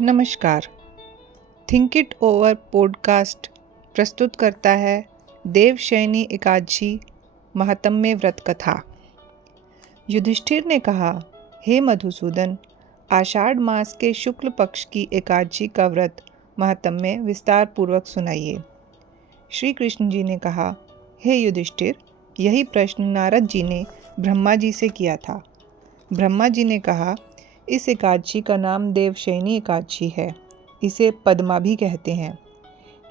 नमस्कार। Think it over podcast प्रस्तुत करता है देवशयनी एकादशी महात्म्य व्रत कथा। युधिष्ठिर ने कहा, हे मधुसूदन, आषाढ़ मास के शुक्ल पक्ष की एकादशी का व्रत महात्म्य विस्तार पूर्वक सुनाइए। श्री कृष्ण जी ने कहा, हे युधिष्ठिर, यही प्रश्न नारद जी ने ब्रह्मा जी से किया था। ब्रह्मा जी ने कहा, इस एकादशी का नाम देवशयनी एकादशी है। इसे पद्मा भी कहते हैं।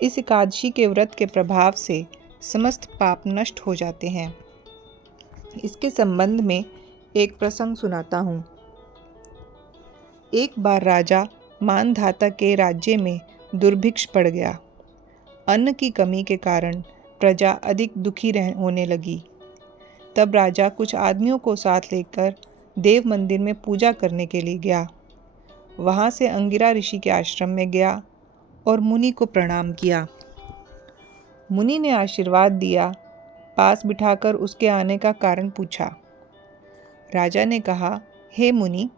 इस एकादशी के व्रत के प्रभाव से समस्त पाप नष्ट हो जाते हैं। इसके संबंध में एक प्रसंग सुनाता हूँ। एक बार राजा मानधाता के राज्य में दुर्भिक्ष पड़ गया। अन्न की कमी के कारण प्रजा अधिक दुखी होने लगी। तब राजा कुछ आदमियों को साथ लेकर देव मंदिर में पूजा करने के लिए गया। वहाँ से अंगिरा ऋषि के आश्रम में गया और मुनि को प्रणाम किया। मुनि ने आशीर्वाद दिया। पास बिठाकर उसके आने का कारण पूछा। राजा ने कहा, हे मुनि,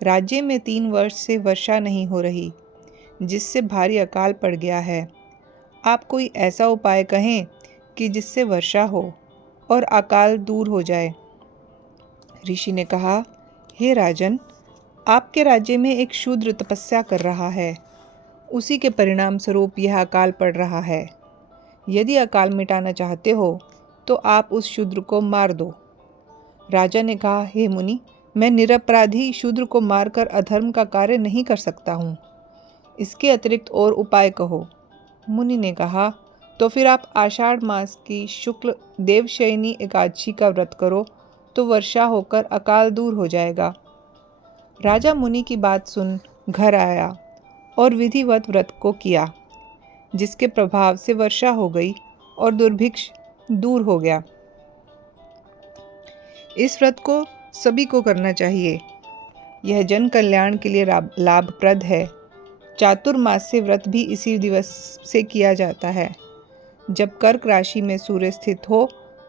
राज्य में 3 वर्ष से वर्षा नहीं हो रही, जिससे भारी अकाल पड़ गया है। आप कोई ऐसा उपाय कहें कि जिससे वर्षा हो और अकाल दूर हो जाए। ऋषि ने कहा, हे राजन, आपके राज्य में एक शूद्र तपस्या कर रहा है। उसी के परिणाम स्वरूप यह अकाल पड़ रहा है। यदि अकाल मिटाना चाहते हो तो आप उस शूद्र को मार दो। राजा ने कहा, हे मुनि, मैं निरपराधी शूद्र को मारकर अधर्म का कार्य नहीं कर सकता हूँ। इसके अतिरिक्त और उपाय कहो। मुनि ने कहा, तो फिर आप आषाढ़ मास की शुक्ल देवशयनी एकादशी का व्रत करो, तो वर्षा होकर अकाल दूर हो जाएगा। राजा मुनि की बात सुन घर आया और विधिवत व्रत को किया, जिसके प्रभाव से वर्षा हो गई और दुर्भिक्ष दूर हो गया। इस व्रत को सभी को करना चाहिए। यह जन कल्याण के लिए लाभप्रद है। चातुर्मास्य व्रत भी इसी दिवस से किया जाता है। जब कर्क राशि में सूर्य स्थित हो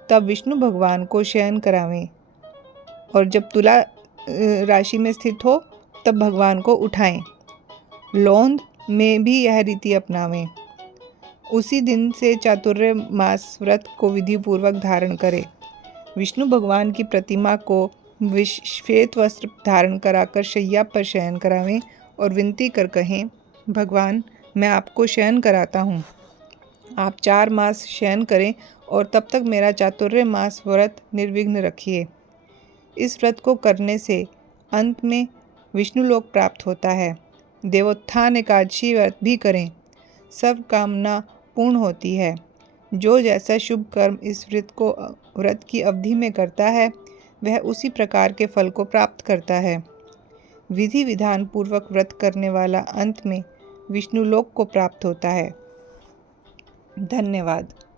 तब विष्णु भगवान को शयन करावें, और जब तुला राशि में स्थित हो तब भगवान को उठाएं। लौंद में भी यह रीति अपनावें। उसी दिन से चातुर्य मास व्रत को विधि पूर्वक धारण करें। विष्णु भगवान की प्रतिमा को श्वेत वस्त्र धारण कराकर शैया पर शयन करावें और विनती कर कहें, भगवान, मैं आपको शयन कराता हूँ। आप 4 मास शयन करें और तब तक मेरा चातुर्य मास व्रत निर्विघ्न रखिए। इस व्रत को करने से अंत में विष्णु लोक प्राप्त होता है। देवोत्थान एकादशी व्रत भी करें, सब कामना पूर्ण होती है। जो जैसा शुभ कर्म इस व्रत की अवधि में करता है, वह उसी प्रकार के फल को प्राप्त करता है। विधि विधान पूर्वक व्रत करने वाला अंत में विष्णु लोक को प्राप्त होता है। धन्यवाद।